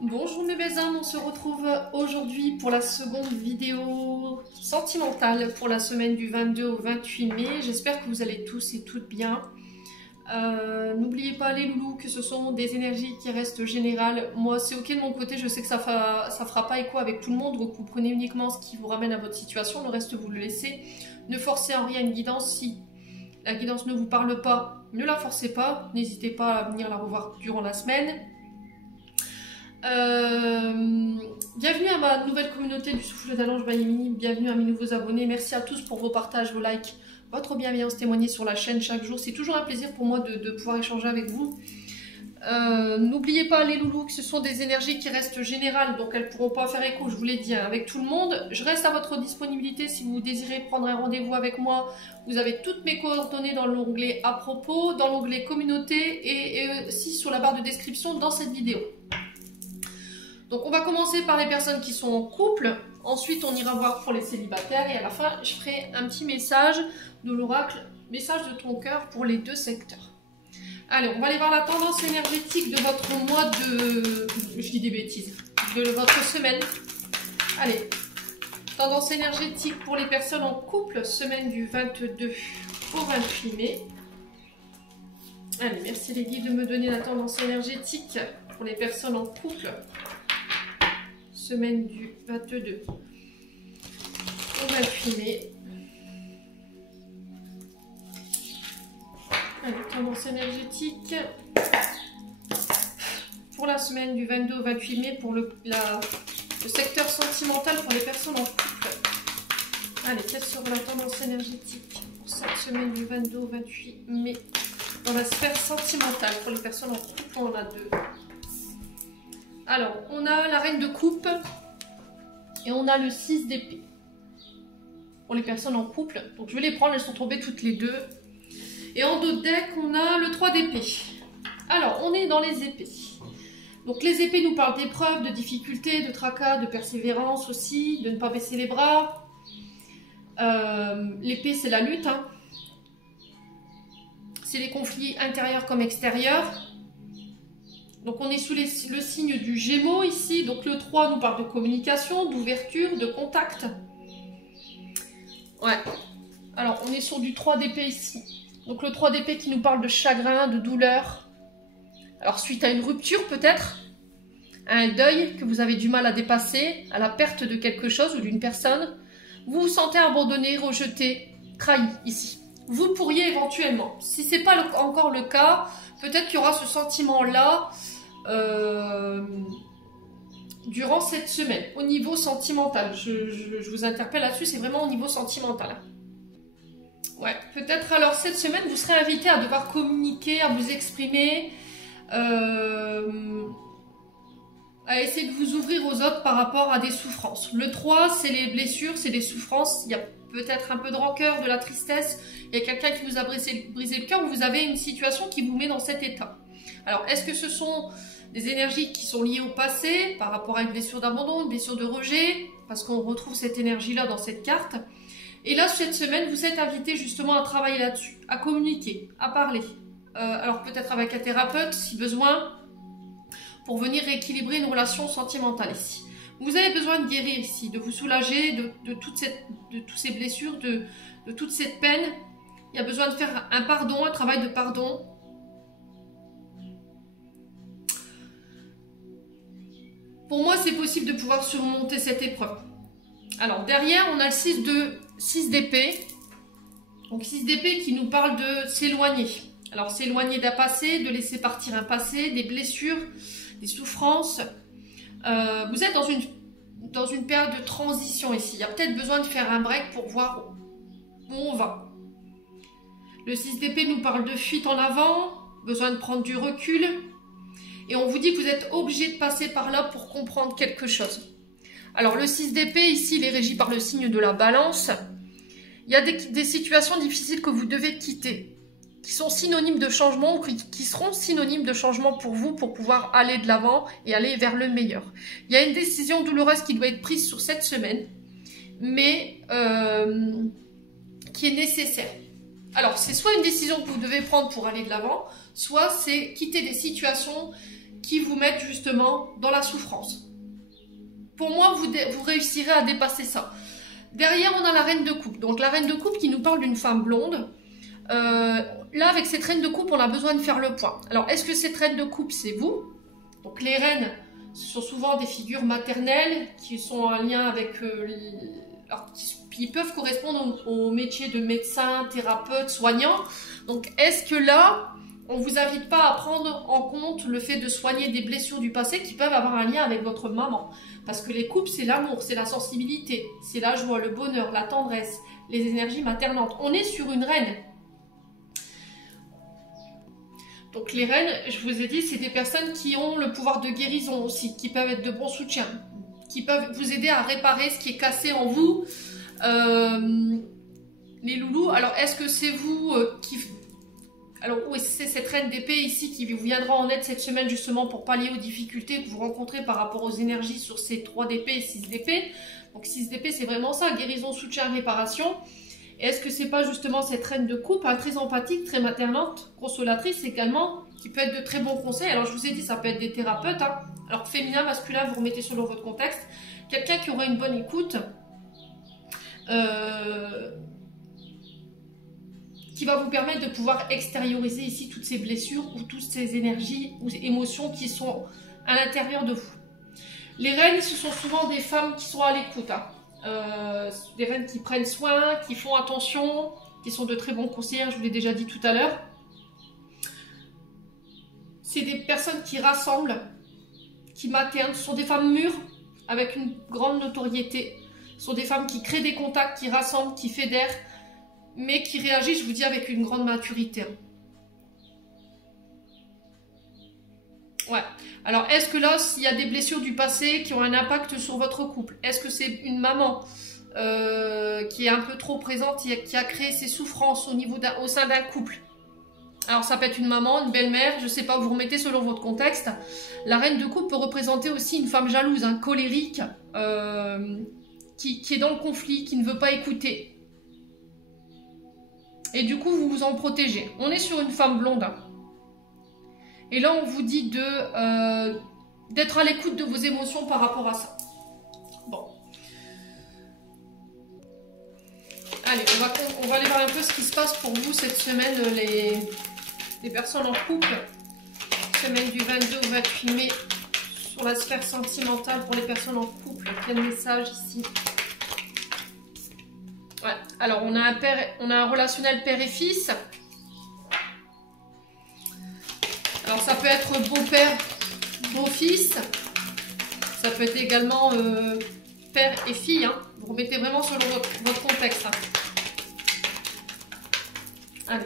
Bonjour mes belles âmes, on se retrouve aujourd'hui pour la seconde vidéo sentimentale pour la semaine du 22 au 28 mai. J'espère que vous allez tous et toutes bien. N'oubliez pas les loulous que ce sont des énergies qui restent générales. Moi c'est ok de mon côté, je sais que ça fera pas écho avec tout le monde, donc vous prenez uniquement ce qui vous ramène à votre situation, le reste vous le laissez. Ne forcez en rien une guidance, si la guidance ne vous parle pas, ne la forcez pas, n'hésitez pas à venir la revoir durant la semaine. Bienvenue à ma nouvelle communauté du Souffle d'Allange by Émilie, bienvenue à mes nouveaux abonnés, merci à tous pour vos partages, vos likes, votre bienveillance témoignée sur la chaîne chaque jour, c'est toujours un plaisir pour moi de pouvoir échanger avec vous. N'oubliez pas les loulous que ce sont des énergies qui restent générales, donc elles ne pourront pas faire écho, je vous l'ai dit, hein, avec tout le monde. Je reste à votre disponibilité si vous désirez prendre un rendez-vous avec moi. Vous avez toutes mes coordonnées dans l'onglet à propos, dans l'onglet communauté et aussi sur la barre de description dans cette vidéo. Donc on va commencer par les personnes qui sont en couple, ensuite on ira voir pour les célibataires et à la fin je ferai un petit message de l'oracle, message de ton cœur pour les deux secteurs. Allez, on va aller voir la tendance énergétique de votre mois de... je dis des bêtises, de votre semaine. Allez, tendance énergétique pour les personnes en couple, semaine du 22 au 28 mai. Allez, merci les guides de me donner la tendance énergétique pour les personnes en couple. Semaine du 22 au 28 mai. Allez, tendance énergétique pour la semaine du 22 au 28 mai pour le secteur sentimental pour les personnes en couple. Allez, quelle sera la tendance énergétique pour cette semaine du 22 au 28 mai dans la sphère sentimentale pour les personnes en couple? On en a deux. Alors, on a la reine de coupe et on a le 6 d'épée pour les personnes en couple. Donc, je vais les prendre, elles sont tombées toutes les deux. Et en dos de deck, on a le 3 d'épée. Alors, on est dans les épées. Donc, les épées nous parlent d'épreuves, de difficultés, de tracas, de persévérance aussi, de ne pas baisser les bras. L'épée, c'est la lutte, hein. C'est les conflits intérieurs comme extérieurs. Donc on est sous le signe du Gémeaux ici, donc le 3 nous parle de communication, d'ouverture, de contact. Ouais, alors on est sur du 3 d'épée ici. Donc le 3 d'épée qui nous parle de chagrin, de douleur. Alors suite à une rupture peut-être, à un deuil que vous avez du mal à dépasser, à la perte de quelque chose ou d'une personne, vous vous sentez abandonné, rejeté, trahi ici. Vous pourriez éventuellement, si ce n'est pas encore le cas, peut-être qu'il y aura ce sentiment-là durant cette semaine, au niveau sentimental. Je vous interpelle là-dessus, c'est vraiment au niveau sentimental. Ouais, peut-être alors cette semaine, vous serez invité à devoir communiquer, à vous exprimer, à essayer de vous ouvrir aux autres par rapport à des souffrances. Le 3, c'est les blessures, c'est des souffrances, il y a peut-être un peu de rancœur, de la tristesse, il y a quelqu'un qui vous a brisé le cœur ou vous avez une situation qui vous met dans cet état. Alors, est-ce que ce sont des énergies qui sont liées au passé, par rapport à une blessure d'abandon, une blessure de rejet, parce qu'on retrouve cette énergie-là dans cette carte. Et là, cette semaine, vous êtes invité justement à travailler là-dessus, à communiquer, à parler. Alors peut-être avec un thérapeute, si besoin, pour venir rééquilibrer une relation sentimentale ici. Vous avez besoin de guérir ici, de vous soulager de toutes ces blessures, de toute cette peine. Il y a besoin de faire un pardon, un travail de pardon. Pour moi, c'est possible de pouvoir surmonter cette épreuve. Alors, derrière, on a le 6 d'épée. Donc, 6 d'épée qui nous parle de s'éloigner. Alors, s'éloigner d'un passé, de laisser partir un passé, des blessures, des souffrances. Vous êtes dans une période de transition ici. Il y a peut-être besoin de faire un break pour voir où on va. Le 6 d'épée nous parle de fuite en avant, besoin de prendre du recul. Et on vous dit que vous êtes obligé de passer par là pour comprendre quelque chose. Alors le 6 d'épée, ici, il est régi par le signe de la balance. Il y a des situations difficiles que vous devez quitter, qui sont synonymes de changement ou qui seront synonymes de changement pour vous, pour pouvoir aller de l'avant et aller vers le meilleur. Il y a une décision douloureuse qui doit être prise sur cette semaine, mais qui est nécessaire. Alors, c'est soit une décision que vous devez prendre pour aller de l'avant, soit c'est quitter des situations qui vous mettent justement dans la souffrance. Pour moi, vous réussirez à dépasser ça. Derrière, on a la reine de coupe. Donc la reine de coupe qui nous parle d'une femme blonde. Là, avec cette reine de coupe, on a besoin de faire le point. Alors, est-ce que cette reine de coupe, c'est vous? Donc les reines, ce sont souvent des figures maternelles qui sont en lien avec... qui peuvent correspondre au métier de médecin, thérapeute, soignant. Donc, est-ce que là, on ne vous invite pas à prendre en compte le fait de soigner des blessures du passé qui peuvent avoir un lien avec votre maman? Parce que les couples, c'est l'amour, c'est la sensibilité, c'est la joie, le bonheur, la tendresse, les énergies maternantes. On est sur une reine. Donc les reines, je vous ai dit, c'est des personnes qui ont le pouvoir de guérison aussi, qui peuvent être de bons soutiens, qui peuvent vous aider à réparer ce qui est cassé en vous. Les loulous, alors est-ce que c'est vous qui... Alors oui, c'est cette reine d'épée ici qui vous viendra en aide cette semaine justement pour pallier aux difficultés que vous rencontrez par rapport aux énergies sur ces 3 d'épée et 6 d'épée. Donc 6 d'épée, c'est vraiment ça, guérison, soutien, réparation. Est-ce que c'est pas justement cette reine de coupe, hein, très empathique, très maternante, consolatrice également, qui peut être de très bons conseils? Alors je vous ai dit, ça peut être des thérapeutes, hein. Alors féminin, masculin, vous remettez selon votre contexte. Quelqu'un qui aura une bonne écoute, qui va vous permettre de pouvoir extérioriser ici toutes ces blessures ou toutes ces énergies ou émotions qui sont à l'intérieur de vous. Les reines, ce sont souvent des femmes qui sont à l'écoute, hein. Des reines qui prennent soin, qui font attention, qui sont de très bons conseillers, je vous l'ai déjà dit tout à l'heure. C'est des personnes qui rassemblent, qui maternent, ce sont des femmes mûres avec une grande notoriété. Ce sont des femmes qui créent des contacts, qui rassemblent, qui fédèrent, mais qui réagissent, je vous dis, avec une grande maturité. Ouais. Alors, est-ce que là, s'il y a des blessures du passé qui ont un impact sur votre couple? Est-ce que c'est une maman qui est un peu trop présente, qui a créé ses souffrances au sein d'un couple? Alors, ça peut être une maman, une belle-mère, je ne sais pas, vous remettez selon votre contexte. La reine de coupe peut représenter aussi une femme jalouse, hein, colérique, qui est dans le conflit, qui ne veut pas écouter. Et du coup, vous vous en protégez. On est sur une femme blonde, hein. Et là, on vous dit d'être à l'écoute de vos émotions par rapport à ça. Bon. Allez, on va aller voir un peu ce qui se passe pour vous cette semaine, les personnes en couple. Semaine du 22 au 28 mai, sur la sphère sentimentale pour les personnes en couple. Quel message ici? Ouais. Alors, on a un relationnel père et fils. Alors ça peut être beau-père, beau-fils, ça peut être également père et fille, hein. Vous remettez vraiment selon votre contexte, hein. Allez.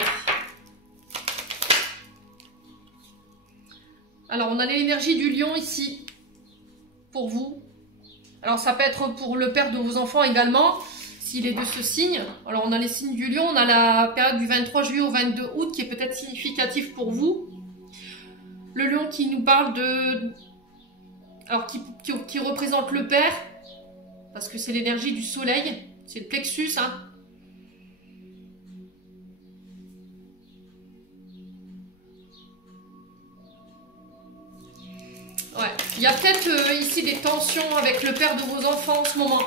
Alors on a l'énergie du lion ici, pour vous. Alors ça peut être pour le père de vos enfants également, s'il est de ce signe. Alors on a les signes du lion, on a la période du 23 juillet au 22 août qui est peut-être significative pour vous. Le lion qui nous parle de... Alors, qui représente le père, parce que c'est l'énergie du soleil, c'est le plexus, hein. Ouais, il y a peut-être ici des tensions avec le père de vos enfants en ce moment.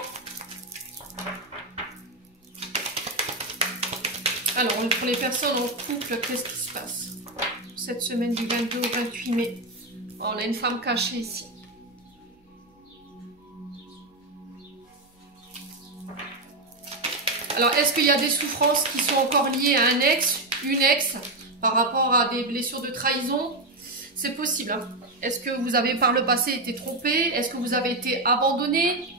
Alors, pour les personnes en couple, qu'est-ce qui se passe cette semaine du 22 au 28 mai? Oh, on a une femme cachée ici. Alors, est-ce qu'il y a des souffrances qui sont encore liées à un ex, une ex, par rapport à des blessures de trahison? C'est possible, hein. Est-ce que vous avez par le passé été trompé? Est-ce que vous avez été abandonné?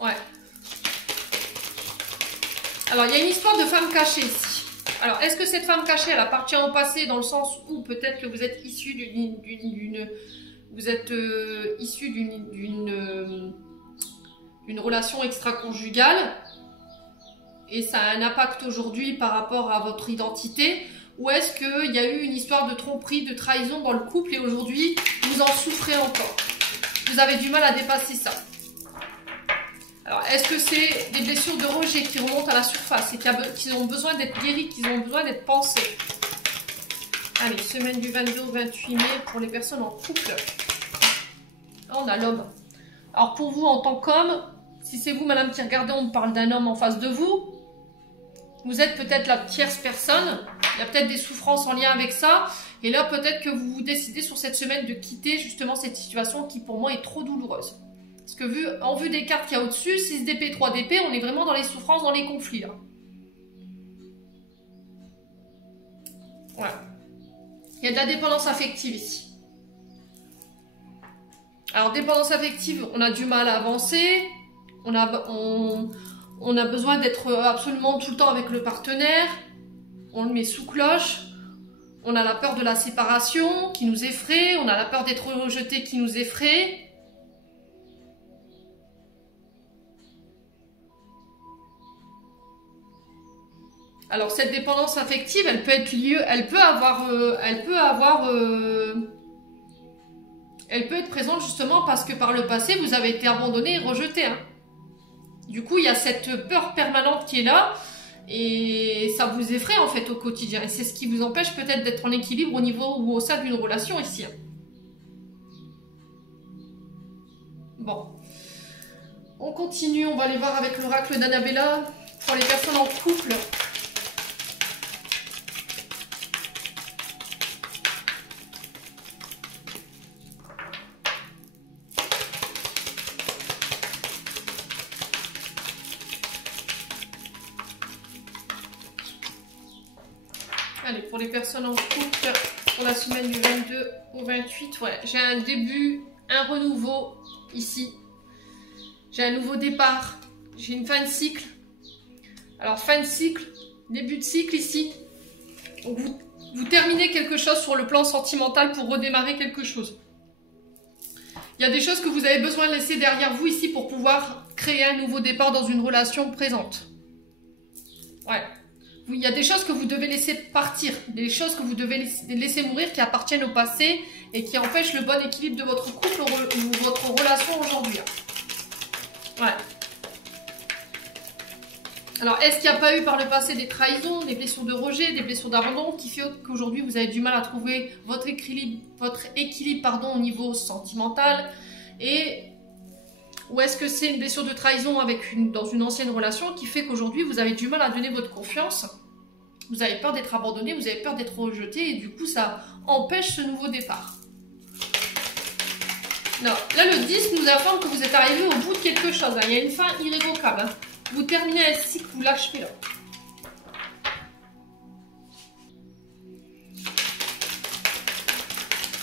Ouais. Alors, il y a une histoire de femme cachée ici. Alors, est-ce que cette femme cachée, elle appartient au passé dans le sens où peut-être que vous êtes issu d'une relation extra-conjugale et ça a un impact aujourd'hui par rapport à votre identité? Ou est-ce qu'il y a eu une histoire de tromperie, de trahison dans le couple et aujourd'hui, vous en souffrez encore? Vous avez du mal à dépasser ça. Alors, est-ce que c'est des blessures de rejet qui remontent à la surface et qui ont besoin d'être guéries, qui ont besoin d'être pensées? Allez, semaine du 22 au 28 mai pour les personnes en couple. Oh, on a l'homme. Alors, pour vous, en tant qu'homme, si c'est vous, madame, qui regardez, on parle d'un homme en face de vous. Vous êtes peut-être la tierce personne. Il y a peut-être des souffrances en lien avec ça. Et là, peut-être que vous vous décidez sur cette semaine de quitter justement cette situation qui, pour moi, est trop douloureuse. Parce que en vue des cartes qu'il y a au-dessus, 6 d'épée, 3 d'épée, on est vraiment dans les souffrances, dans les conflits, là. Voilà. Il y a de la dépendance affective ici. Alors, dépendance affective, on a du mal à avancer. On a besoin d'être absolument tout le temps avec le partenaire. On le met sous cloche. On a la peur de la séparation qui nous effraie. On a la peur d'être rejeté qui nous effraie. Alors cette dépendance affective, elle peut être liée, elle peut être présente justement parce que par le passé vous avez été abandonné et rejeté. Hein. Du coup, il y a cette peur permanente qui est là et ça vous effraie en fait au quotidien. Et c'est ce qui vous empêche peut-être d'être en équilibre au niveau ou au sein d'une relation ici. Hein. Bon, on continue, on va aller voir avec l'oracle d'Annabella pour les personnes en couple. Allez, pour les personnes en couple, pour la semaine du 22 au 28, ouais, j'ai un début, un renouveau ici. J'ai un nouveau départ, j'ai une fin de cycle. Alors, fin de cycle, début de cycle ici. Donc, vous terminez quelque chose sur le plan sentimental pour redémarrer quelque chose. Il y a des choses que vous avez besoin de laisser derrière vous ici pour pouvoir créer un nouveau départ dans une relation présente. Ouais. Il y a des choses que vous devez laisser partir, des choses que vous devez laisser mourir qui appartiennent au passé et qui empêchent le bon équilibre de votre couple ou votre relation aujourd'hui. Ouais. Alors, est-ce qu'il n'y a pas eu par le passé des trahisons, des blessures de rejet, des blessures d'abandon qui fait qu'aujourd'hui vous avez du mal à trouver votre équilibre au niveau sentimental ou est-ce que c'est une blessure de trahison dans une ancienne relation qui fait qu'aujourd'hui vous avez du mal à donner votre confiance? Vous avez peur d'être abandonné, vous avez peur d'être rejeté et du coup ça empêche ce nouveau départ. Non, là le 10 nous informe que vous êtes arrivé au bout de quelque chose. Hein. Il y a une fin irrévocable. Hein. Vous terminez un cycle, vous l'achevez là.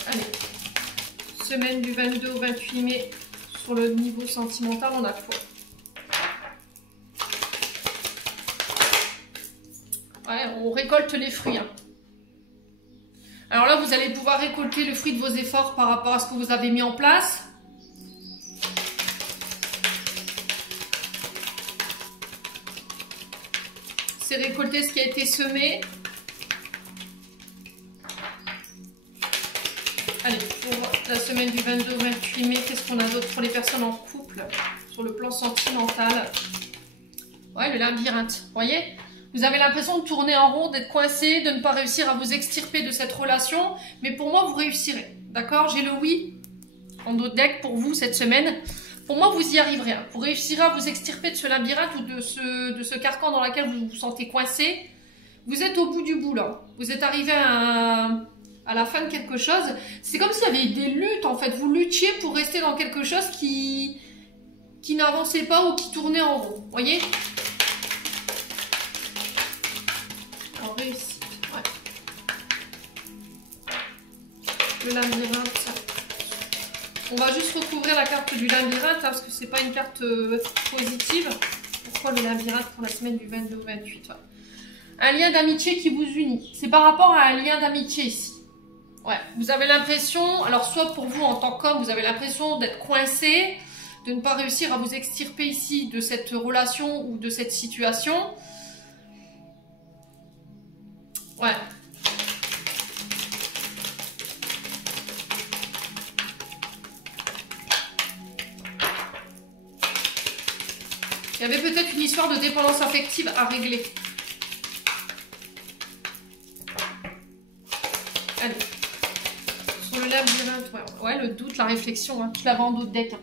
Allez, semaine du 22 au 28 mai. Sur le niveau sentimental, on a quoi? Ouais, on récolte les fruits. Hein. Alors là, vous allez pouvoir récolter le fruit de vos efforts par rapport à ce que vous avez mis en place. C'est récolter ce qui a été semé. Allez, pour la semaine du 22 au 28 mai, qu'est-ce qu'on a d'autre pour les personnes en couple sur le plan sentimental? Ouais, le labyrinthe, vous voyez? Vous avez l'impression de tourner en rond, d'être coincé, de ne pas réussir à vous extirper de cette relation. Mais pour moi, vous réussirez, d'accord? J'ai le oui en dos de deck pour vous cette semaine. Pour moi, vous y arriverez. Hein. Vous réussirez à vous extirper de ce labyrinthe ou de ce carcan dans lequel vous vous sentez coincé. Vous êtes au bout du bout, là. Vous êtes arrivé à la fin de quelque chose. C'est comme s'il y avait des luttes, en fait. Vous luttiez pour rester dans quelque chose qui n'avançait pas ou qui tournait en rond. Vous voyez? En réussite, ouais. Le labyrinthe. On va juste recouvrir la carte du labyrinthe, hein, parce que c'est pas une carte positive. Pourquoi le labyrinthe pour la semaine du 22 au 28? Ouais. Un lien d'amitié qui vous unit. C'est par rapport à un lien d'amitié ici. Ouais, vous avez l'impression, alors soit pour vous en tant qu'homme, vous avez l'impression d'être coincé, de ne pas réussir à vous extirper ici de cette relation ou de cette situation. Ouais. Il y avait peut-être une histoire de dépendance affective à régler. Allez. Sur le labyrinthe, ouais, le doute, la réflexion, hein. Je l'avais en d'autres decks. Hein.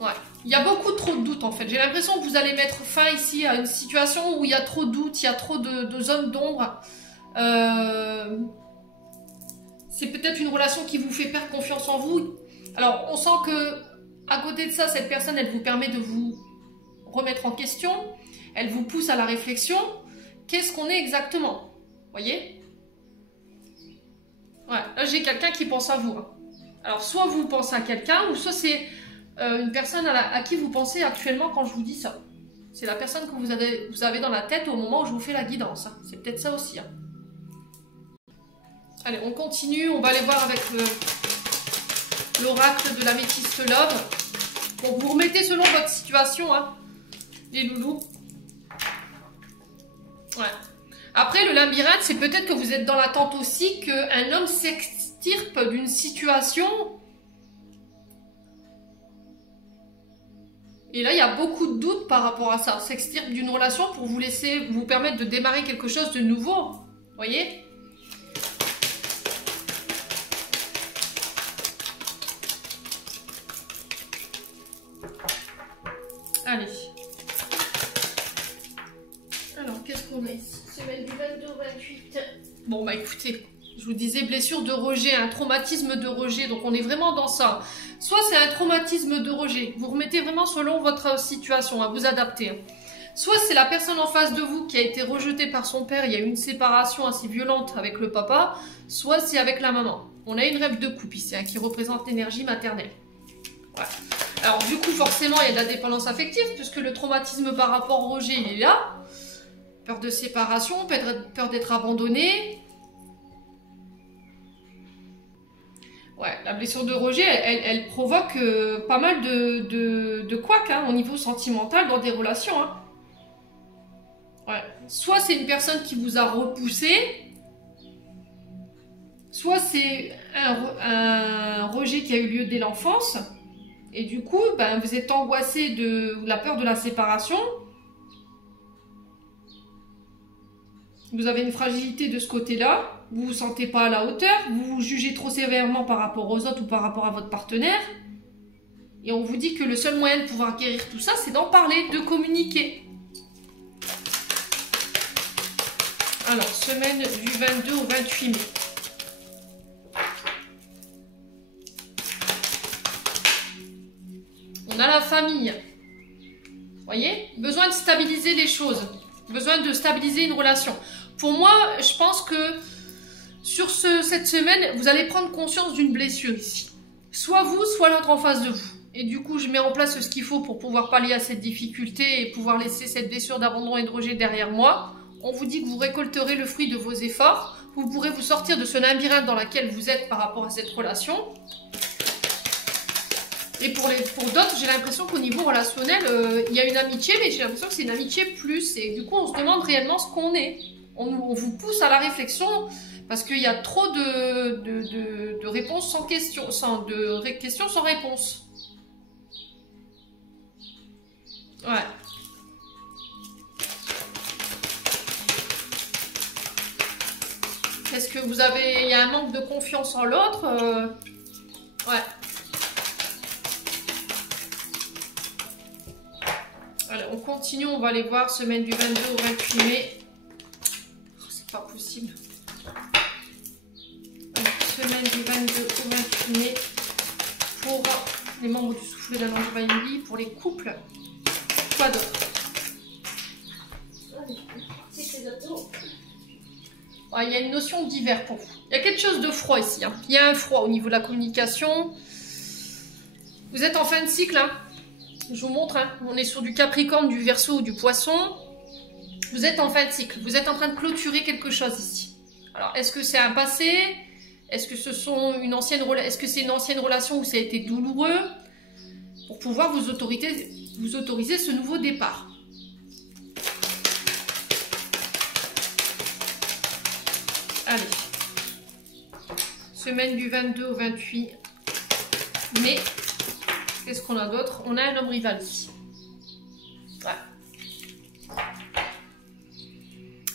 Ouais. Il y a beaucoup trop de doutes en fait. J'ai l'impression que vous allez mettre fin ici à une situation où il y a trop de doutes, il y a trop de zones d'ombre. C'est peut-être une relation qui vous fait perdre confiance en vous. Alors, on sent que à côté de ça, cette personne, elle vous permet de vous remettre en question. Elle vous pousse à la réflexion. Qu'est-ce qu'on est exactement? Vous voyez? Ouais, là, j'ai quelqu'un qui pense à vous. Hein. Alors, soit vous pensez à quelqu'un, ou soit c'est une personne à qui vous pensez actuellement quand je vous dis ça. C'est la personne que vous avez dans la tête au moment où je vous fais la guidance. Hein. C'est peut-être ça aussi. Hein. Allez, on continue. On va aller voir avec l'oracle de l'améthyste love. Bon, vous remettez selon votre situation, hein, les loulous. Ouais. Après, le labyrinthe, c'est peut-être que vous êtes dans l'attente aussi qu'un homme s'extirpe d'une situation. Et là, il y a beaucoup de doutes par rapport à ça. S'extirpe d'une relation pour vous permettre de démarrer quelque chose de nouveau. Vous voyez ? Allez. Alors, qu'est-ce qu'on a ici? Semaine du 22 au 28. Bon, bah écoutez, je vous disais blessure de rejet, un traumatisme de rejet. Donc, on est vraiment dans ça. Soit c'est un traumatisme de rejet. Vous remettez vraiment selon votre situation, à vous adapter. Soit c'est la personne en face de vous qui a été rejetée par son père. Il y a eu une séparation assez violente avec le papa. Soit c'est avec la maman. On a une rêve de couple ici, hein, qui représente l'énergie maternelle. Voilà. Alors du coup, forcément, il y a de la dépendance affective, puisque le traumatisme par rapport au rejet, il est là. Peur de séparation, peur d'être abandonné. Ouais, la blessure de rejet, elle provoque pas mal de couacs, hein, au niveau sentimental dans des relations. Hein. Ouais. Soit c'est une personne qui vous a repoussé, soit c'est un rejet qui a eu lieu dès l'enfance. Et du coup, ben, vous êtes angoissé de la peur de la séparation. Vous avez une fragilité de ce côté-là. Vous ne vous sentez pas à la hauteur. Vous vous jugez trop sévèrement par rapport aux autres ou par rapport à votre partenaire. Et on vous dit que le seul moyen de pouvoir guérir tout ça, c'est d'en parler, de communiquer. Alors, semaine du 22 au 28 mai. On a la famille. Vous voyez? Besoin de stabiliser les choses. Besoin de stabiliser une relation. Pour moi, je pense que sur cette semaine, vous allez prendre conscience d'une blessure ici. Soit vous, soit l'autre en face de vous. Et du coup, je mets en place ce qu'il faut pour pouvoir pallier à cette difficulté et pouvoir laisser cette blessure d'abandon et de rejet derrière moi. On vous dit que vous récolterez le fruit de vos efforts. Vous pourrez vous sortir de ce labyrinthe dans lequel vous êtes par rapport à cette relation. Et pour d'autres, j'ai l'impression qu'au niveau relationnel, il y a une amitié, mais j'ai l'impression que c'est une amitié plus. Et du coup, on se demande réellement ce qu'on est. On vous pousse à la réflexion parce qu'il y a trop de réponses sans question, questions sans réponse. Ouais. Est-ce que il y a un manque de confiance en l'autre? Ouais. Allez, on continue, on va aller voir semaine du 22 au 28 mai. Oh, c'est pas possible. Allez, semaine du 22 au 28 mai pour les membres du souffle d'Ange Vailly, pour les couples. Quoi d'autre? Oh, il y a une notion d'hiver pour vous. Il y a quelque chose de froid ici. Hein. Il y a un froid au niveau de la communication. Vous êtes en fin de cycle, hein. Je vous montre, hein. On est sur du Capricorne, du Verseau ou du Poisson. Vous êtes en fin de cycle. Vous êtes en train de clôturer quelque chose ici. Alors, est-ce que c'est un passé? Est-ce que c'est une ancienne relation où ça a été douloureux? Pour pouvoir vous autoriser ce nouveau départ. Allez. Semaine du 22 au 28 mai. Qu'est-ce qu'on a d'autre? On a un homme rival ici.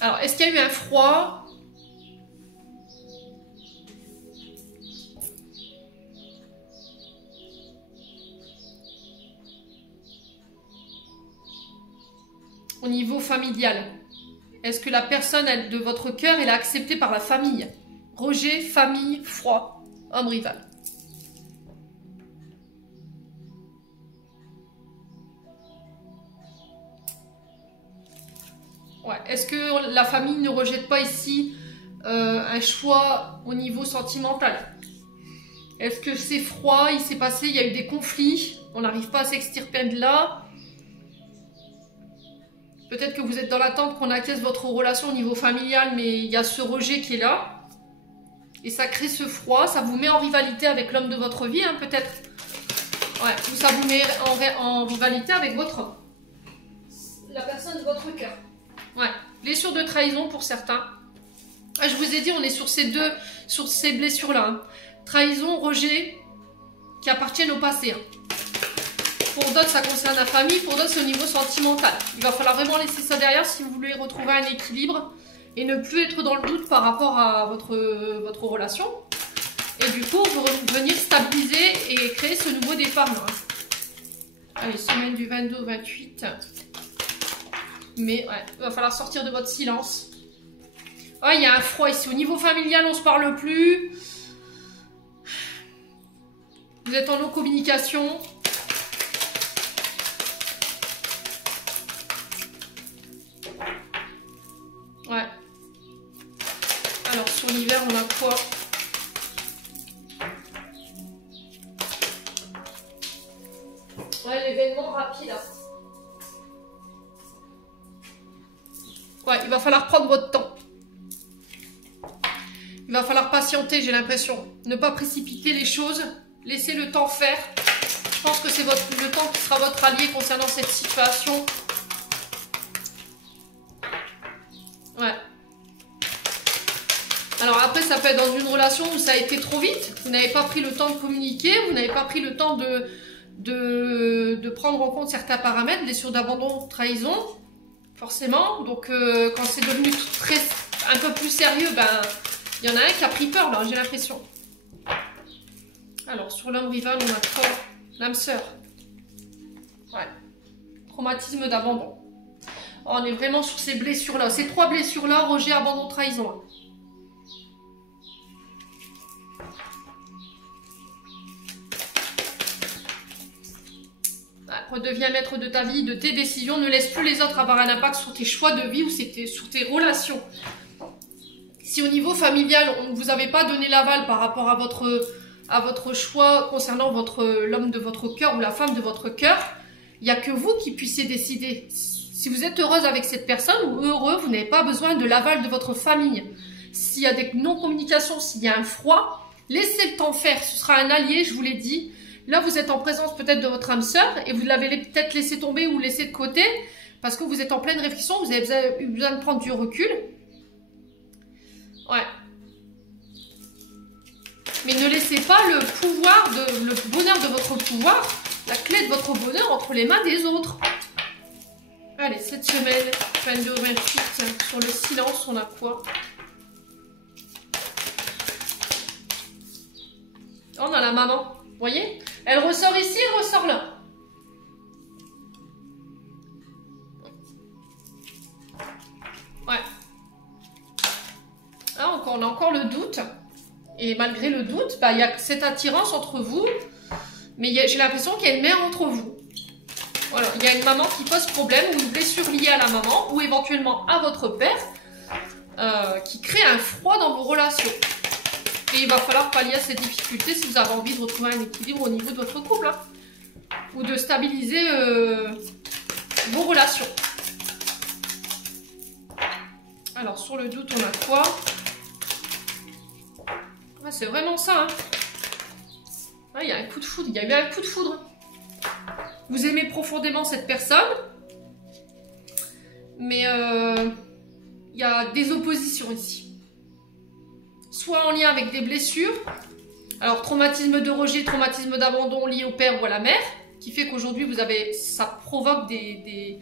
Alors, est-ce qu'il y a eu un froid? Au niveau familial, est-ce que la personne de votre cœur, elle est acceptée par la famille? Rejet, famille, froid, homme rival. Ouais. Est-ce que la famille ne rejette pas ici un choix au niveau sentimental? Est-ce que c'est froid, il s'est passé, il y a eu des conflits, on n'arrive pas à s'extirper de là? Peut-être que vous êtes dans l'attente qu'on acquiesce votre relation au niveau familial, mais il y a ce rejet qui est là. Et ça crée ce froid, ça vous met en rivalité avec l'homme de votre vie, hein, peut-être. Ouais, ou ça vous met en rivalité avec votre homme. La personne de votre cœur. Ouais, blessure de trahison pour certains. Ah, je vous ai dit, on est sur ces blessures-là. Hein. Trahison, rejet, qui appartiennent au passé. Hein. Pour d'autres, ça concerne la famille. Pour d'autres, c'est au niveau sentimental. Il va falloir vraiment laisser ça derrière si vous voulez retrouver un équilibre et ne plus être dans le doute par rapport à votre relation. Et du coup, venir stabiliser et créer ce nouveau départ. Là. Allez, semaine du 22 au 28. Mais ouais, il va falloir sortir de votre silence. Ouais, il y a un froid ici. Au niveau familial, on ne se parle plus. Vous êtes en non-communication. Ouais. Alors, sur l'hiver, on a quoi? Ouais, l'événement rapide. Ouais, il va falloir prendre votre temps. Il va falloir patienter, j'ai l'impression. Ne pas précipiter les choses. Laissez le temps faire. Je pense que c'est le temps qui sera votre allié concernant cette situation. Ouais. Alors après, ça peut être dans une relation où ça a été trop vite. Vous n'avez pas pris le temps de communiquer. Vous n'avez pas pris le temps de prendre en compte certains paramètres. Blessure d'abandon, trahison. Forcément. Donc quand c'est devenu un peu plus sérieux, ben il y en a un qui a pris peur là, j'ai l'impression. Alors sur l'homme rival, on a quoi? L'âme sœur. Ouais. Traumatisme d'abandon. On est vraiment sur ces blessures-là. Ces trois blessures-là, rejet, abandon, trahison. Redeviens maître de ta vie, de tes décisions. Ne laisse plus les autres avoir un impact sur tes choix de vie ou sur tes relations. Si au niveau familial, on ne vous avait pas donné l'aval par rapport à votre choix concernant l'homme de votre cœur ou la femme de votre cœur, il n'y a que vous qui puissiez décider. Si vous êtes heureuse avec cette personne ou heureux, vous n'avez pas besoin de l'aval de votre famille. S'il y a des non-communications, s'il y a un froid, laissez le temps faire. Ce sera un allié, je vous l'ai dit. Là, vous êtes en présence peut-être de votre âme sœur et vous l'avez peut-être laissé tomber ou laissé de côté parce que vous êtes en pleine réflexion, vous avez eu besoin de prendre du recul. Ouais. Mais ne laissez pas le bonheur de votre pouvoir, la clé de votre bonheur entre les mains des autres. Allez, cette semaine, 22-28, sur le silence, on a quoi? On a la maman, vous voyez? Elle ressort ici, elle ressort là. Ouais. Là, on a encore le doute. Et malgré le doute, bah, il y a cette attirance entre vous. Mais j'ai l'impression qu'il y a une mère entre vous. Voilà, il y a une maman qui pose problème ou une blessure liée à la maman ou éventuellement à votre père qui crée un froid dans vos relations. Et il va falloir pallier à ces difficultés si vous avez envie de retrouver un équilibre au niveau de votre couple. Hein, ou de stabiliser vos relations. Alors, sur le doute, on a quoi? Ouais, c'est vraiment ça. Hein. Ouais, il y a un coup de foudre. Il y a eu un coup de foudre. Vous aimez profondément cette personne. Mais il y a des oppositions ici. Soit en lien avec des blessures. Alors, traumatisme de rejet, traumatisme d'abandon lié au père ou à la mère. Qui fait qu'aujourd'hui, ça provoque des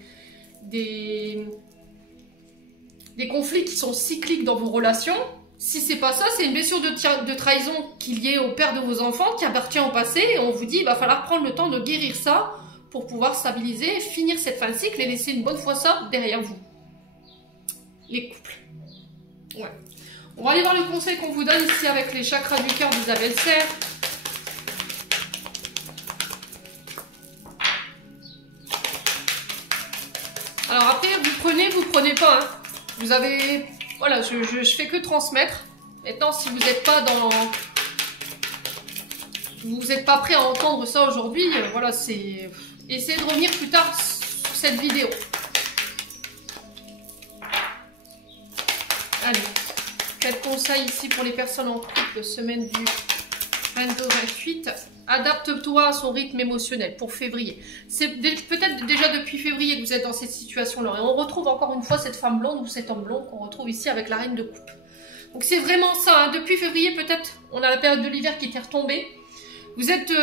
des conflits qui sont cycliques dans vos relations. Si c'est pas ça, c'est une blessure de trahison qui est liée au père de vos enfants, qui appartient au passé, et on vous dit il va falloir prendre le temps de guérir ça pour pouvoir stabiliser, finir cette fin de cycle et laisser une bonne fois ça derrière vous. Les couples. Ouais. On va aller voir le conseil qu'on vous donne ici avec les chakras du cœur d'Isabelle Serre. Alors après, vous prenez pas. Hein. Vous avez... Voilà, je fais que transmettre. Maintenant, si vous n'êtes pas dans... Vous n'êtes pas prêt à entendre ça aujourd'hui, voilà, c'est... Essayez de revenir plus tard sur cette vidéo. Allez, quel conseil ici pour les personnes en couple, semaine du 22-28. Adapte-toi à son rythme émotionnel pour février. C'est peut-être déjà depuis février que vous êtes dans cette situation-là. Et on retrouve encore une fois cette femme blonde ou cet homme blond qu'on retrouve ici avec la reine de coupe. Donc c'est vraiment ça. Hein. Depuis février, peut-être, on a la période de l'hiver qui était retombée. Vous êtes...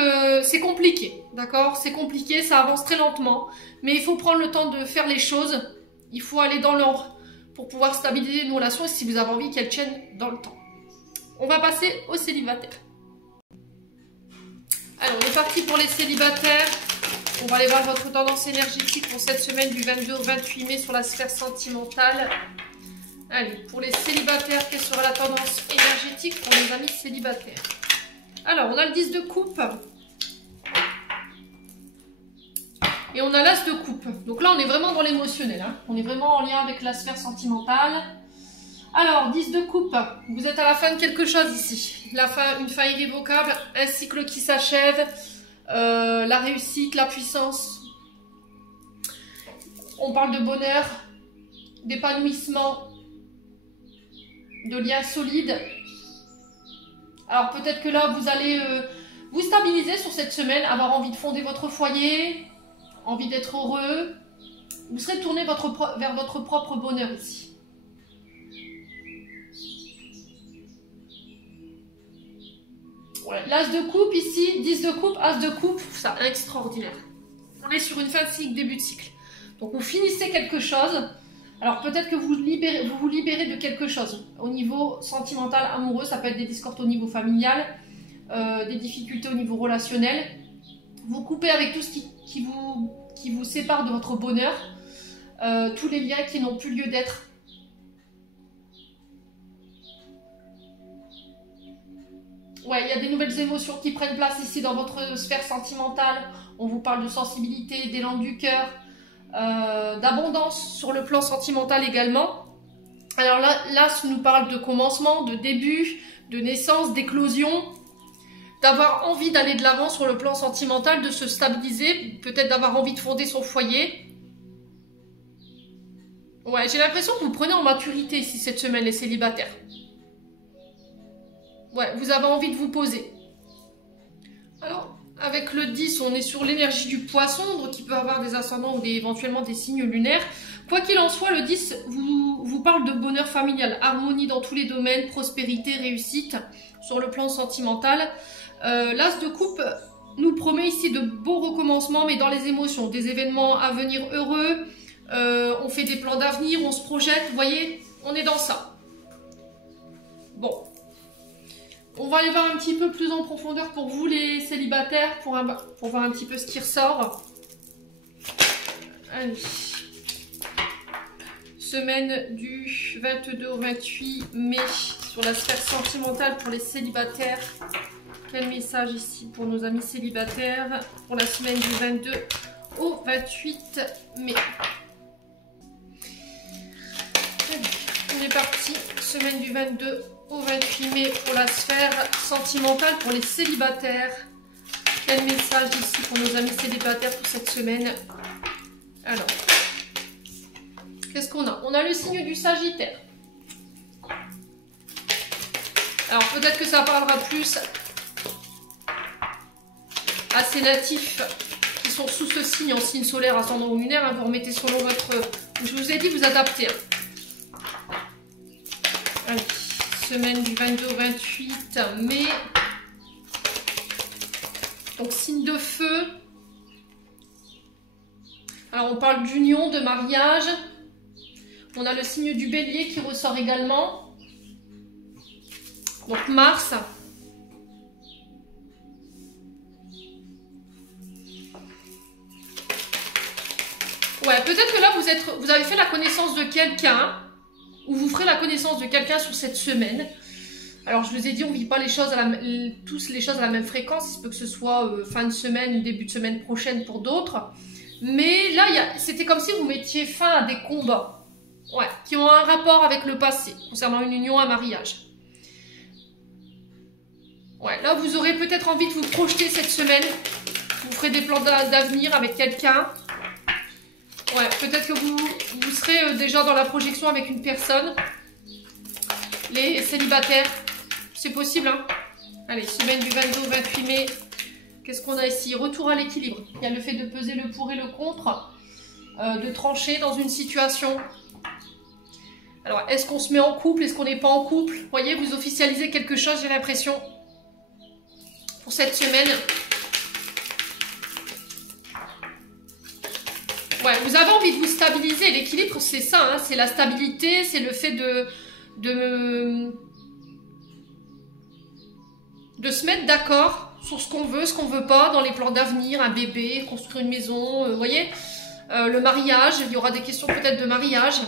c'est compliqué, d'accord? C'est compliqué, ça avance très lentement. Mais il faut prendre le temps de faire les choses. Il faut aller dans l'ordre pour pouvoir stabiliser nos relations et si vous avez envie qu'elles tiennent dans le temps. On va passer aux célibataires. Alors, on est parti pour les célibataires. On va aller voir votre tendance énergétique pour cette semaine du 22 au 28 mai sur la sphère sentimentale. Allez, pour les célibataires, quelle sera la tendance énergétique pour nos amis célibataires? Alors, on a le 10 de coupe. Et on a l'as de coupe. Donc là, on est vraiment dans l'émotionnel. Hein. On est vraiment en lien avec la sphère sentimentale. Alors, 10 de coupe, vous êtes à la fin de quelque chose ici. Une fin irrévocable, un cycle qui s'achève, la réussite, la puissance. On parle de bonheur, d'épanouissement, de liens solides. Alors peut-être que là, vous allez vous stabiliser sur cette semaine, avoir envie de fonder votre foyer, envie d'être heureux. Vous serez tourné vers votre propre bonheur ici. Voilà. L'as de coupe ici, 10 de coupe, as de coupe, ça extraordinaire. On est sur une fin de cycle, début de cycle. Donc vous finissez quelque chose. Alors peut-être que vous vous libérez de quelque chose. Au niveau sentimental, amoureux, ça peut être des discordes au niveau familial, des difficultés au niveau relationnel. Vous coupez avec tout ce qui vous sépare de votre bonheur, tous les liens qui n'ont plus lieu d'être. Ouais, il y a des nouvelles émotions qui prennent place ici dans votre sphère sentimentale. On vous parle de sensibilité, d'élan du cœur, d'abondance sur le plan sentimental également. Alors là, ça nous parle de commencement, de début, de naissance, d'éclosion, d'avoir envie d'aller de l'avant sur le plan sentimental, de se stabiliser, peut-être d'avoir envie de fonder son foyer. Ouais, j'ai l'impression que vous prenez en maturité ici cette semaine, les célibataires. Ouais, vous avez envie de vous poser. Alors, avec le 10, on est sur l'énergie du poisson, donc qui peut avoir des ascendants ou éventuellement des signes lunaires. Quoi qu'il en soit, le 10 vous parle de bonheur familial, harmonie dans tous les domaines, prospérité, réussite sur le plan sentimental. L'as de coupe nous promet ici de beaux recommencements, mais dans les émotions, des événements à venir heureux, on fait des plans d'avenir, on se projette, vous voyez, on est dans ça. Bon. On va aller voir un petit peu plus en profondeur pour vous les célibataires, pour voir un petit peu ce qui ressort. Allez. Semaine du 22 au 28 mai sur la sphère sentimentale pour les célibataires. Quel message ici pour nos amis célibataires pour la semaine du 22 au 28 mai. Allez, on est parti. Semaine du 22 au 28 mai pour la sphère sentimentale pour les célibataires. Quel message ici pour nos amis célibataires pour cette semaine? Alors, qu'est-ce qu'on a? On a le signe du Sagittaire. Alors peut-être que ça parlera plus à ces natifs qui sont sous ce signe, en signe solaire, ascendant ou lunaire. Hein, vous remettez selon votre... Je vous ai dit, vous adaptez. Hein. Allez. Semaine du 22 au 28 mai. Donc signe de feu. Alors on parle d'union, de mariage. On a le signe du bélier qui ressort également. Donc Mars. Ouais, peut-être que là, vous avez fait la connaissance de quelqu'un, ou vous ferez la connaissance de quelqu'un sur cette semaine. Alors, je vous ai dit, on ne vit pas les choses tous les choses à la même fréquence. Il se peut que ce soit fin de semaine ou début de semaine prochaine pour d'autres. Mais là, c'était comme si vous mettiez fin à des combats. Ouais, qui ont un rapport avec le passé, concernant une union, un mariage. Ouais, là, vous aurez peut-être envie de vous projeter cette semaine. Vous ferez des plans d'avenir avec quelqu'un. Ouais, peut-être que vous serez déjà dans la projection avec une personne. Les célibataires, c'est possible, hein. Allez, semaine du 22 au 28 mai. Qu'est-ce qu'on a ici? Retour à l'équilibre. Il y a le fait de peser le pour et le contre, de trancher dans une situation. Alors, est-ce qu'on se met en couple? Est-ce qu'on n'est pas en couple? Vous voyez, vous officialisez quelque chose, j'ai l'impression, pour cette semaine. Ouais, vous avez envie de vous stabiliser. L'équilibre, c'est ça, hein, c'est la stabilité, c'est le fait de se mettre d'accord sur ce qu'on veut pas, dans les plans d'avenir, un bébé, construire une maison, vous voyez, le mariage, il y aura des questions peut-être de mariage.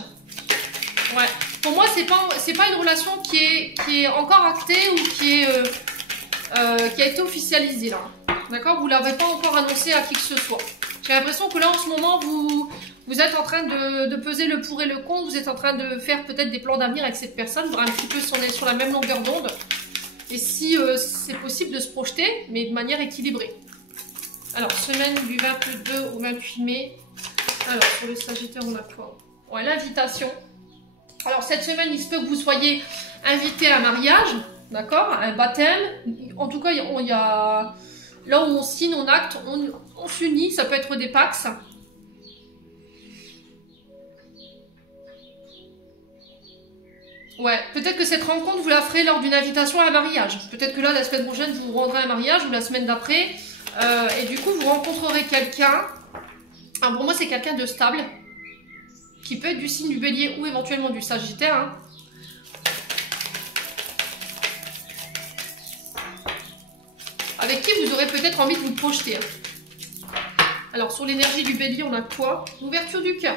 Ouais, pour moi, c'est pas une relation qui est encore actée ou qui a été officialisée, là. D'accord? Vous ne l'avez pas encore annoncé à qui que ce soit. J'ai l'impression que là, en ce moment, vous êtes en train de peser le pour et le contre. Vous êtes en train de faire peut-être des plans d'avenir avec cette personne, voir un petit peu si on est sur la même longueur d'onde. Et si c'est possible de se projeter, mais de manière équilibrée. Alors, semaine du 22 au 28 mai. Alors, pour le Sagittaire, on a quoi? Ouais, l'invitation. Alors, cette semaine, il se peut que vous soyez invité à un mariage, d'accord? Un baptême. En tout cas, il y a... Là où on signe, on acte, on s'unit, ça peut être des pax. Ouais, peut-être que cette rencontre, vous la ferez lors d'une invitation à un mariage. Peut-être que là, la semaine prochaine, vous vous rendrez à un mariage, ou la semaine d'après. Et du coup, vous rencontrerez quelqu'un. Alors pour moi, c'est quelqu'un de stable, qui peut être du signe du bélier ou éventuellement du Sagittaire, hein. Avec qui vous aurez peut-être envie de vous projeter. Alors, sur l'énergie du bélier, on a quoi? L'ouverture du cœur.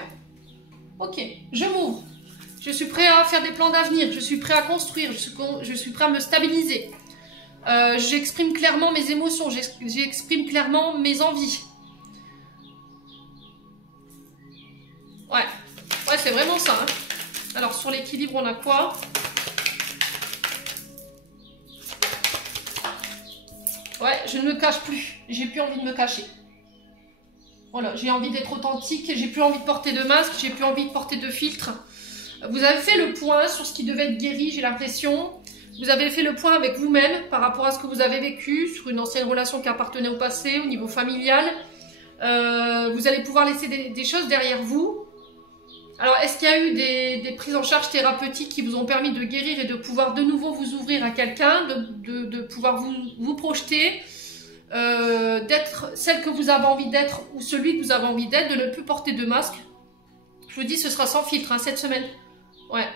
Ok, je m'ouvre. Je suis prêt à faire des plans d'avenir. Je suis prêt à construire. Je suis prêt à me stabiliser. J'exprime clairement mes émotions. J'exprime clairement mes envies. Ouais, ouais, c'est vraiment ça, hein. Alors, sur l'équilibre, on a quoi? Ouais, je ne me cache plus. J'ai plus envie de me cacher. Voilà, j'ai envie d'être authentique. J'ai plus envie de porter de masque. J'ai plus envie de porter de filtre. Vous avez fait le point sur ce qui devait être guéri, j'ai l'impression. Vous avez fait le point avec vous-même par rapport à ce que vous avez vécu sur une ancienne relation qui appartenait au passé, au niveau familial. Vous allez pouvoir laisser des choses derrière vous. Alors, est-ce qu'il y a eu des prises en charge thérapeutiques qui vous ont permis de guérir et de pouvoir de nouveau vous ouvrir à quelqu'un, de pouvoir vous projeter, d'être celle que vous avez envie d'être ou celui que vous avez envie d'être, de ne plus porter de masque? Je vous dis, ce sera sans filtre, hein, cette semaine. Ouais.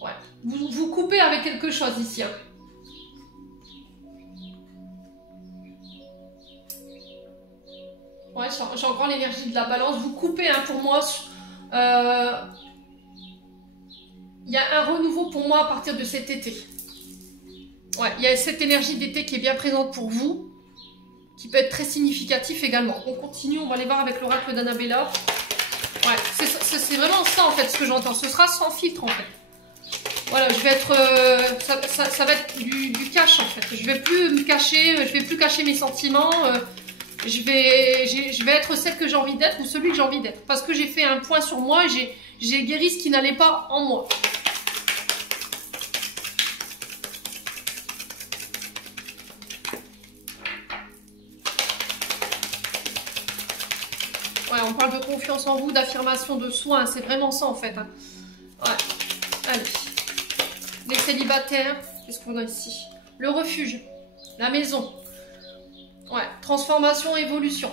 Ouais. Vous coupez avec quelque chose ici, hein. Ouais, j'ai encore l'énergie de la balance. Vous coupez, hein, pour moi. Il y a un renouveau pour moi à partir de cet été. Ouais, il y a cette énergie d'été qui est bien présente pour vous, qui peut être très significatif également. On continue, on va aller voir avec l'oracle d'Annabella. Ouais, c'est vraiment ça en fait ce que j'entends. Ce sera sans filtre en fait. Voilà, je vais être, ça va être du cash en fait. Je vais plus me cacher, je vais plus cacher mes sentiments. Je vais être celle que j'ai envie d'être ou celui que j'ai envie d'être. Parce que j'ai fait un point sur moi et j'ai guéri ce qui n'allait pas en moi. Ouais, on parle de confiance en vous, d'affirmation de soi, hein, c'est vraiment ça en fait, hein. Ouais, allez. Les célibataires, qu'est-ce qu'on a ici? Le refuge, la maison. Ouais, transformation, évolution.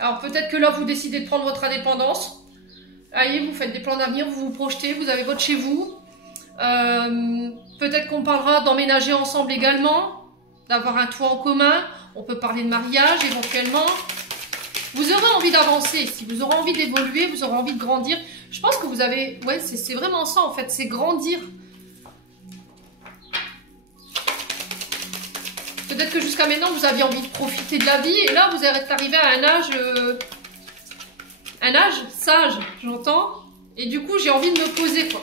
Alors peut-être que là, vous décidez de prendre votre indépendance. Allez, vous faites des plans d'avenir, vous vous projetez, vous avez votre chez vous. Peut-être qu'on parlera d'emménager ensemble également, d'avoir un toit en commun. On peut parler de mariage éventuellement. Vous aurez envie d'avancer, si vous aurez envie d'évoluer, vous aurez envie de grandir. Je pense que vous avez... Ouais, c'est vraiment ça en fait, c'est grandir. Peut-être que jusqu'à maintenant, vous aviez envie de profiter de la vie. Et là, vous êtes arrivé à un âge sage, j'entends. Et du coup, j'ai envie de me poser, quoi.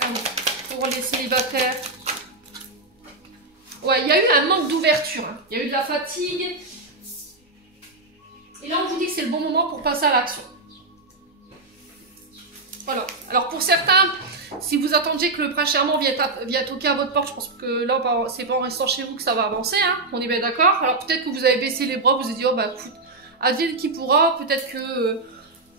Allez, pour les célibataires. Ouais, il y a eu un manque d'ouverture. Hein. Il y a eu de la fatigue. Et là, on vous dit que c'est le bon moment pour passer à l'action. Voilà. Alors, pour certains... Si vous attendiez que le prince charmant vienne toquer à votre porte, je pense que là, c'est pas en restant chez vous que ça va avancer, hein, on est bien d'accord. Alors peut-être que vous avez baissé les bras, vous avez dit, oh bah écoute, advienne qui pourra, peut-être que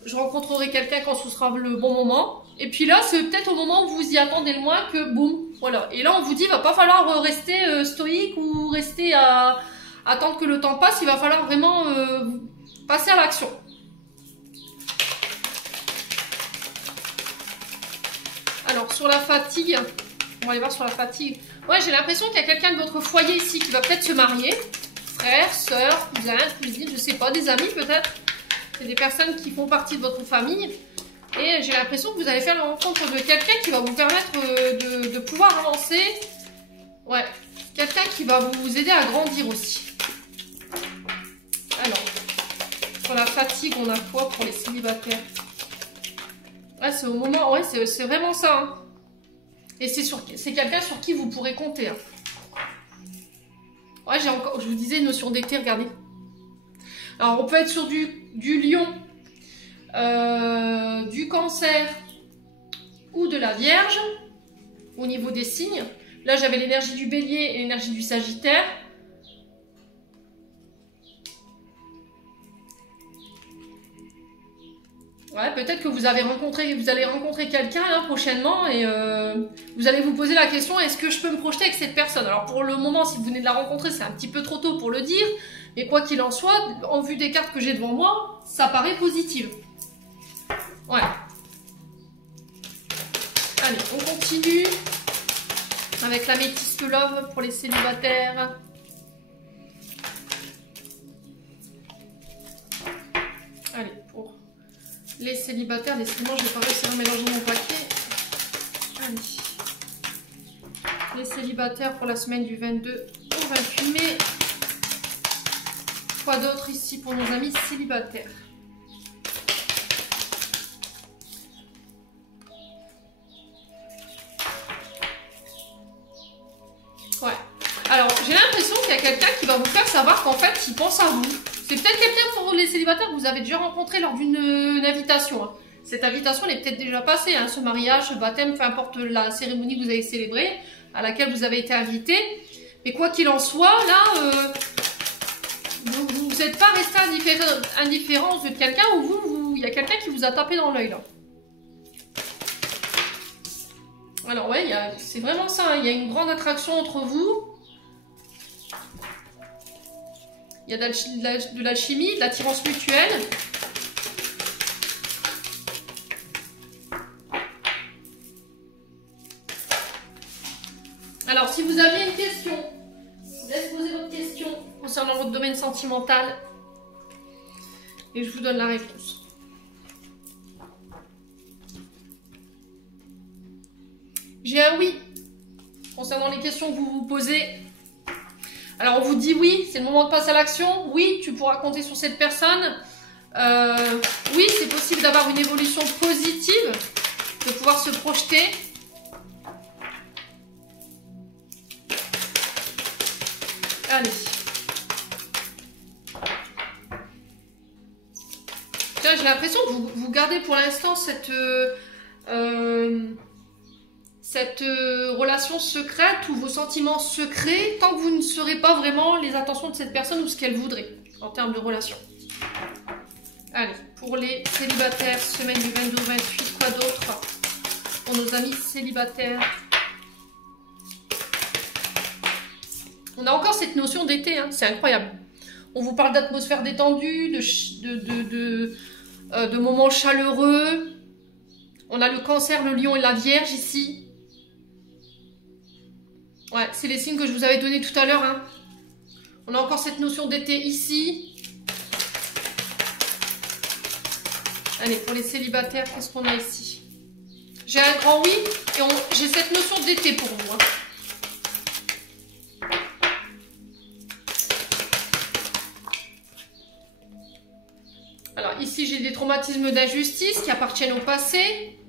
je rencontrerai quelqu'un quand ce sera le bon moment. Et puis là, c'est peut-être au moment où vous y attendez le moins que boum, voilà. Et là, on vous dit, il va pas falloir rester stoïque ou rester à attendre que le temps passe, il va falloir vraiment passer à l'action. Alors, sur la fatigue, on va aller voir sur la fatigue. Ouais, j'ai l'impression qu'il y a quelqu'un de votre foyer ici qui va peut-être se marier. Frère, soeur, cousin, cousine, je sais pas, des amis peut-être. C'est des personnes qui font partie de votre famille. Et j'ai l'impression que vous allez faire la rencontre de quelqu'un qui va vous permettre de pouvoir avancer. Ouais, quelqu'un qui va vous aider à grandir aussi. Alors, sur la fatigue, on a quoi pour les célibataires ? Ouais, c'est au moment, ouais, c'est vraiment ça. Hein. Et c'est quelqu'un sur qui vous pourrez compter. Hein. Ouais, je vous disais, notion d'été, regardez. Alors, on peut être sur du lion, du cancer ou de la vierge, au niveau des signes. Là, j'avais l'énergie du bélier et l'énergie du sagittaire. Ouais, peut-être que vous allez rencontrer quelqu'un là prochainement et vous allez vous poser la question, est-ce que je peux me projeter avec cette personne? Alors pour le moment, si vous venez de la rencontrer, c'est un petit peu trop tôt pour le dire, mais quoi qu'il en soit, en vue des cartes que j'ai devant moi, ça paraît positif. Ouais. Allez, on continue avec la métisse love pour les célibataires. Allez, pour les célibataires, décidément, je vais pas réussir à mélanger mon paquet. Allez. Les célibataires pour la semaine du 22 au 28 mai. Quoi d'autre ici pour nos amis célibataires? Ouais. Alors, j'ai l'impression qu'il y a quelqu'un qui va vous faire savoir qu'en fait, il pense à vous. C'est peut-être quelqu'un pour les célibataires que vous avez déjà rencontré lors d'une invitation. Hein. Cette invitation, elle est peut-être déjà passée. Hein, ce mariage, ce baptême, peu importe la cérémonie que vous avez célébrée, à laquelle vous avez été invité. Mais quoi qu'il en soit, là, vous n'êtes pas resté indifférent de quelqu'un ou il y a quelqu'un qui vous a tapé dans l'œil, là. Alors ouais, c'est vraiment ça. Hein, il y a une grande attraction entre vous. Il y a de l'alchimie, de l'attirance mutuelle. Alors, si vous aviez une question, je vous laisse poser votre question concernant votre domaine sentimental. Et je vous donne la réponse. J'ai un oui concernant les questions que vous vous posez. Alors, on vous dit oui, c'est le moment de passer à l'action. Oui, tu pourras compter sur cette personne. Oui, c'est possible d'avoir une évolution positive, de pouvoir se projeter. Allez. J'ai l'impression que vous gardez pour l'instant cette relation secrète ou vos sentiments secrets tant que vous ne saurez pas vraiment les intentions de cette personne ou ce qu'elle voudrait en termes de relation. Allez, pour les célibataires, semaine du 22 au 28, quoi d'autre pour nos amis célibataires? On a encore cette notion d'été, hein, c'est incroyable. On vous parle d'atmosphère détendue, de moments chaleureux. On a le Cancer, le Lion et la Vierge ici. Ouais, c'est les signes que je vous avais donnés tout à l'heure. Hein. On a encore cette notion d'été ici. Allez, pour les célibataires, qu'est-ce qu'on a ici? J'ai un grand oui et j'ai cette notion d'été pour vous. Hein. Alors ici, j'ai des traumatismes d'injustice qui appartiennent au passé.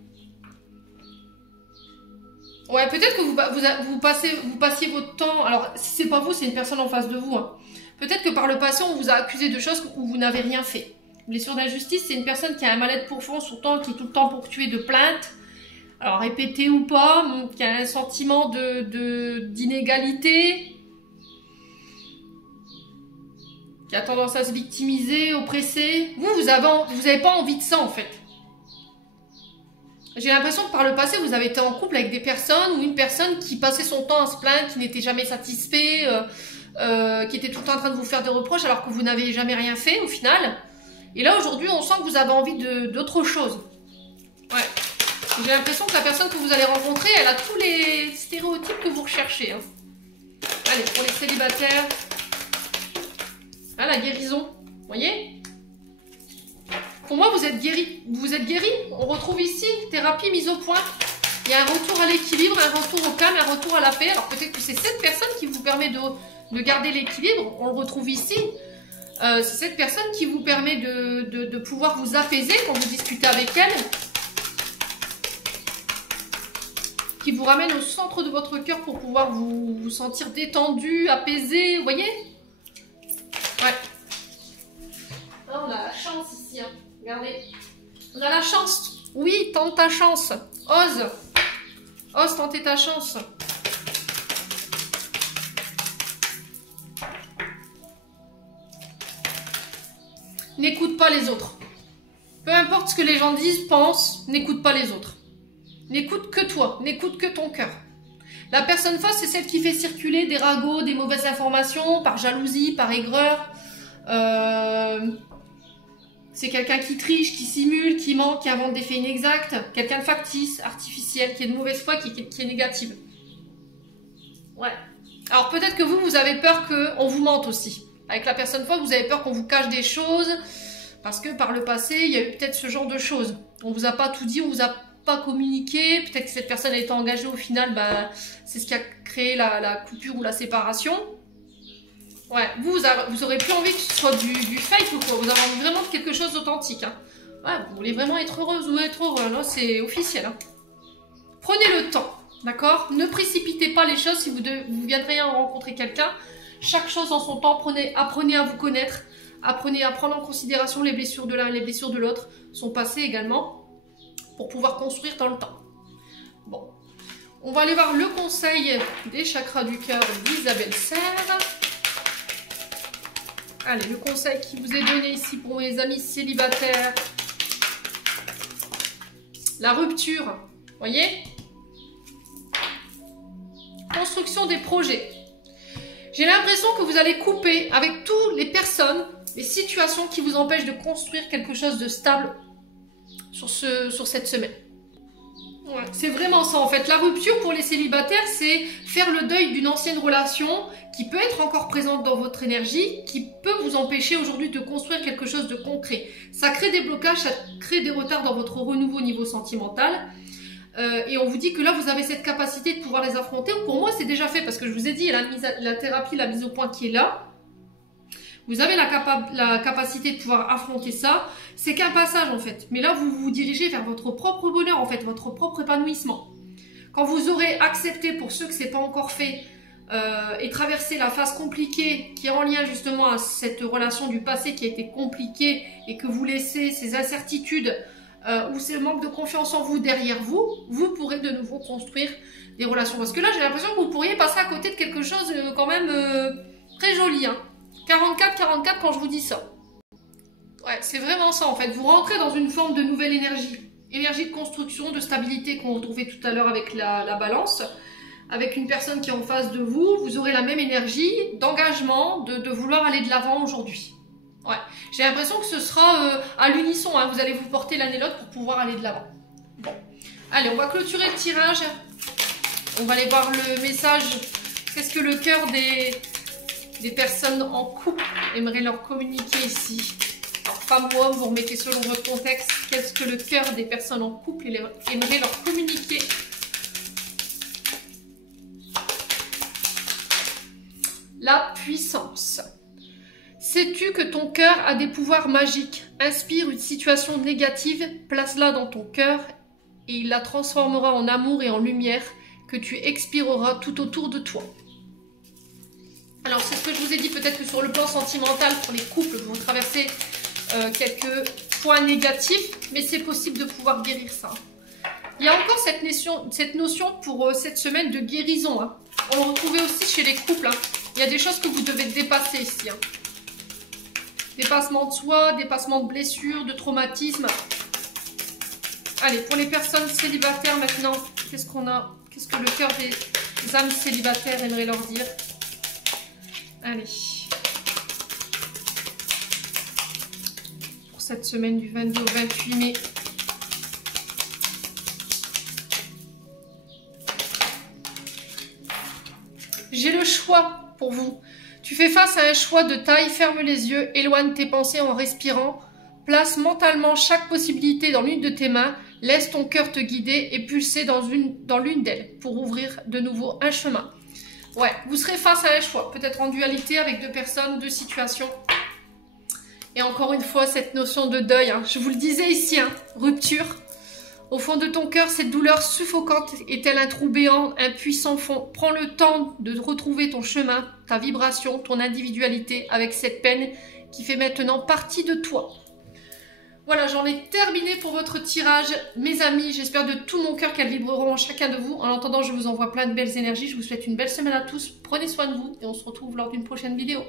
Ouais, peut-être que vous passiez votre temps... Alors, si c'est pas vous, c'est une personne en face de vous. Hein. Peut-être que par le passé, on vous a accusé de choses où vous n'avez rien fait. Blessure d'injustice, c'est une personne qui a un mal-être profond, surtout qui est tout le temps ponctué de plaintes. Alors, répétées ou pas, qui a un sentiment d'inégalité. Qui a tendance à se victimiser, oppresser. Vous avez pas envie de ça, en fait. J'ai l'impression que par le passé, vous avez été en couple avec des personnes ou une personne qui passait son temps à se plaindre, qui n'était jamais satisfait, qui était tout le temps en train de vous faire des reproches alors que vous n'avez jamais rien fait au final. Et là, aujourd'hui, on sent que vous avez envie d'autre chose. Ouais. J'ai l'impression que la personne que vous allez rencontrer, elle a tous les stéréotypes que vous recherchez. Hein. Allez, pour les célibataires. Ah, la guérison. Vous voyez ? Pour moi, vous êtes guéri. Vous êtes guéri. On retrouve ici thérapie mise au point. Il y a un retour à l'équilibre, un retour au calme, un retour à la paix. Alors peut-être que c'est cette personne qui vous permet de garder l'équilibre. On le retrouve ici. C'est cette personne qui vous permet de pouvoir vous apaiser quand vous discutez avec elle. Qui vous ramène au centre de votre cœur pour pouvoir vous sentir détendu, apaisé. Vous voyez ? Ouais. Ah, on a la chance ici. Hein. Regardez, on a la chance. Oui, tente ta chance. Ose. Ose tenter ta chance. N'écoute pas les autres. Peu importe ce que les gens disent, pensent, n'écoute pas les autres. N'écoute que toi, n'écoute que ton cœur. La personne face, c'est celle qui fait circuler des ragots, des mauvaises informations, par jalousie, par aigreur. C'est quelqu'un qui triche, qui simule, qui ment, qui invente des faits inexacts. Quelqu'un de factice, artificiel, qui est de mauvaise foi, qui est négative. Ouais. Alors peut-être que vous avez peur qu'on vous mente aussi. Avec la personne folle, vous avez peur qu'on vous cache des choses. Parce que par le passé, il y a eu peut-être ce genre de choses. On vous a pas tout dit, on vous a pas communiqué. Peut-être que cette personne a été engagée au final. Bah, c'est ce qui a créé la coupure ou la séparation. Ouais, vous aurez plus envie que ce soit du fake ou quoi. Vous avez envie vraiment de quelque chose d'authentique. Hein. Ouais, vous voulez vraiment être heureuse ou être heureux. Là, c'est officiel. Hein. Prenez le temps, d'accord? Ne précipitez pas les choses si vous viendrez à rencontrer quelqu'un. Chaque chose en son temps. Apprenez à vous connaître. Apprenez à prendre en considération les blessures de l'un et les blessures de l'autre. Son passé également. Pour pouvoir construire dans le temps. Bon. On va aller voir le conseil des chakras du cœur d'Isabelle Serre. Allez, le conseil qui vous est donné ici pour mes amis célibataires. La rupture, voyez? Construction des projets. J'ai l'impression que vous allez couper avec toutes les personnes, les situations qui vous empêchent de construire quelque chose de stable sur cette semaine. Ouais, c'est vraiment ça en fait. La rupture pour les célibataires, c'est faire le deuil d'une ancienne relation qui peut être encore présente dans votre énergie, qui peut vous empêcher aujourd'hui de construire quelque chose de concret. Ça crée des blocages, ça crée des retards dans votre renouveau au niveau sentimental. Et on vous dit que là, vous avez cette capacité de pouvoir les affronter. Pour moi, c'est déjà fait parce que je vous ai dit, la thérapie, la mise au point qui est là. Vous avez la capacité de pouvoir affronter ça. C'est qu'un passage en fait. Mais là, vous vous dirigez vers votre propre bonheur en fait, votre propre épanouissement. Quand vous aurez accepté, pour ceux que c'est pas encore fait, et traversé la phase compliquée qui est en lien justement à cette relation du passé qui a été compliquée et que vous laissez ces incertitudes ou ce manque de confiance en vous derrière vous, vous pourrez de nouveau construire des relations. Parce que là, j'ai l'impression que vous pourriez passer à côté de quelque chose quand même très joli. Hein. 44 quand je vous dis ça. Ouais, c'est vraiment ça en fait. Vous rentrez dans une forme de nouvelle énergie. Énergie de construction, de stabilité qu'on retrouvait tout à l'heure avec la balance. avec une personne qui est en face de vous, vous aurez la même énergie d'engagement, de vouloir aller de l'avant aujourd'hui. Ouais, j'ai l'impression que ce sera à l'unisson, hein. Vous allez vous porter l'un et l'autre pour pouvoir aller de l'avant. Bon, allez, on va clôturer le tirage. On va aller voir le message. Qu'est-ce que le cœur des personnes en couple aimerait leur communiquer ici? Alors, femme ou homme, vous remettez selon votre contexte. Qu'est-ce que le cœur des personnes en couple aimerait leur communiquer? La puissance. Sais-tu que ton cœur a des pouvoirs magiques? Inspire une situation négative, place-la dans ton cœur et il la transformera en amour et en lumière que tu expireras tout autour de toi. Alors c'est ce que je vous ai dit, peut-être que sur le plan sentimental, pour les couples, vous traversez quelques points négatifs, mais c'est possible de pouvoir guérir ça. Il y a encore cette notion pour cette semaine de guérison, hein. On le retrouvait aussi chez les couples, hein. Il y a des choses que vous devez dépasser ici, hein. Dépassement de soi, dépassement de blessures, de traumatismes. Allez, pour les personnes célibataires maintenant, qu'est-ce qu'on a? Qu'est-ce que le cœur des âmes célibataires aimerait leur dire? Allez. Pour cette semaine du 22 au 28 mai. J'ai le choix pour vous. Tu fais face à un choix de taille, ferme les yeux, éloigne tes pensées en respirant, place mentalement chaque possibilité dans l'une de tes mains, laisse ton cœur te guider et pulser dans l'une d'elles pour ouvrir de nouveau un chemin. Ouais, vous serez face à un choix, peut-être en dualité avec deux personnes, deux situations. Et encore une fois, cette notion de deuil, hein. Je vous le disais ici, hein, rupture. Au fond de ton cœur, cette douleur suffocante est tel un trou béant, un puissant fond. Prends le temps de retrouver ton chemin, ta vibration, ton individualité avec cette peine qui fait maintenant partie de toi. Voilà, j'en ai terminé pour votre tirage. Mes amis, j'espère de tout mon cœur qu'elles vibreront en chacun de vous. En attendant, je vous envoie plein de belles énergies. Je vous souhaite une belle semaine à tous. Prenez soin de vous et on se retrouve lors d'une prochaine vidéo.